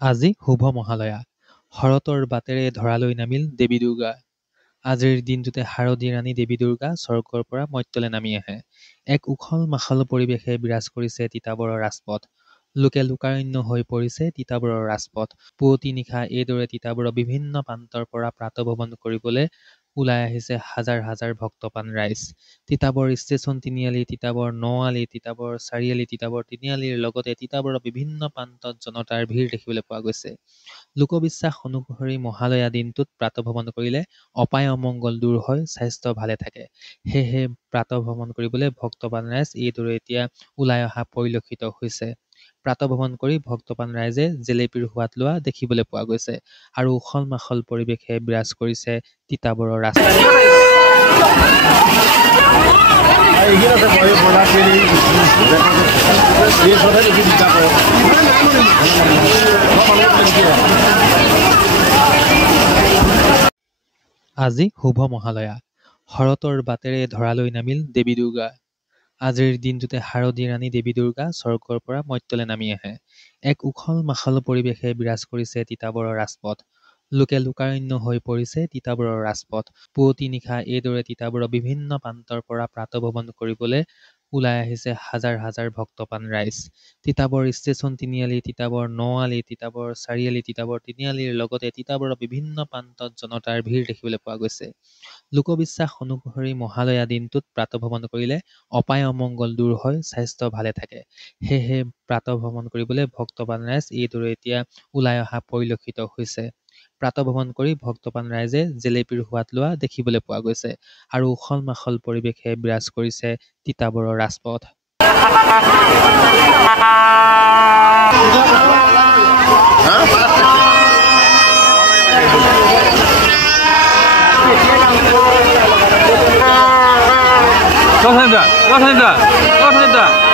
আজি শুভ মহালয়া। শৰতৰ বাটেৰে ধৰালৈ নামিল দেৱী দুৰ্গা। আজিৰ দিনটোতে শাৰদী ৰাণী দেৱী দুৰ্গা স্বৰ্গৰ পৰা মৰ্ত্যলে নামি আহে। এক উখল মাখল পৰিৱেশে বিৰাজ কৰিছে তিতাবৰৰ ৰাজপথ। লোকে লোকাৰণ্য হৈ পৰিছে তিতাবৰৰ ৰাজপথ। পুৱতি নিশা এইদৰে তিতাবৰৰ বিভিন্ন প্ৰান্তৰ পৰা প্ৰাতঃভ্ৰমণ কৰিবলৈ ওলাই আহিছে হাজাৰ হাজাৰ ভক্তপ্ৰাণ ৰাইজ। তিতাবৰ ষ্টেচন তিনিআলি, তিতাবৰ নআলি, তিতাবৰ চাৰিআলি, তিতাবৰ তিনিআলিৰ লগতে তিতাবৰৰ বিভিন্ন প্ৰান্তত জনতাৰ ভিৰ দেখিবলৈ পোৱা গৈছে। লোকবিশ্বাস অনুসৰি মহালয়া দিনটোত প্ৰাতঃভ্ৰমণ কৰিলে অপায় অমংগল দূৰ হয়, স্বাস্থ্য ভালে থাকে। সেয়েহে প্ৰাতঃভ্ৰমণ কৰিবলৈ ভক্তপ্ৰাণ ৰাইজ এইদৰে এতিয়া ওলাই অহা পৰিলক্ষিত হৈছে। প্ৰাতঃভ্ৰমণ কৰি ভক্তপ্ৰাণ ৰাইজে জেলেপীৰ সোৱাদ লোৱা দেখিবলৈ পোৱা গৈছে আৰু উখল মাখল পৰিৱেশে বিৰাজ কৰিছে তিতাবৰৰ আজি শুভ মহালয়া। শৰতৰ বাটেৰে ধৰালৈ নামিল দেৱী দুৰ্গা। আজিৰ দিনটোতে শাৰদী ৰাণী দেৱী দুৰ্গা স্বৰ্গৰ পৰা মৰ্ত্যলে নামি আহে। এক উখল মাখল পৰিৱেশে বিৰাজ কৰিছে তিতাবৰৰ ৰাজপথ। লোকে লোকাৰণ্য হৈ পৰিছে তিতাবৰৰ ৰাজপথ। পুৱতি নিশা এইদৰে তিতাবৰৰ বিভিন্ন প্ৰান্তৰ পৰা প্ৰাতঃভ্ৰমণ কৰিবলৈ ওলাই আহিছে হাজাৰ হাজাৰ ভক্তপ্ৰাণ ৰাইজ। তিতাবৰ ষ্টেচন তিনিআলি, তিতাবৰ নআলি, তিতাবৰ চাৰিআলি, তিতাবৰ তিনিআলিৰ লগতে তিতাবৰৰ বিভিন্ন প্ৰান্তত জনতাৰ ভিৰ দেখিবলৈ পোৱা গৈছে। লোকবিশ্বাস অনুসৰি মহালয়া দিনটোত প্ৰাতঃভ্ৰমণ কৰিলে অপায় অমংগল দূৰ হয়, স্বাস্থ্য ভালে থাকে। সেয়েহে প্ৰাতঃভ্ৰমণ কৰিবলৈ ভক্তপ্ৰাণ ৰাইজ এইদৰে এতিয়া ওলাই অহা পৰিলক্ষিত হৈছে। প্ৰাতঃভ্ৰমণ কৰি ভক্তপ্ৰাণ ৰাইজে জেলেপীৰ সোৱাদ লোৱা দেখিবলৈ পোৱা গৈছে আৰু উখল মাখল পৰিৱেশে বিৰাজ কৰিছে তিতাবৰৰ ৰাজপথ।多少钱的？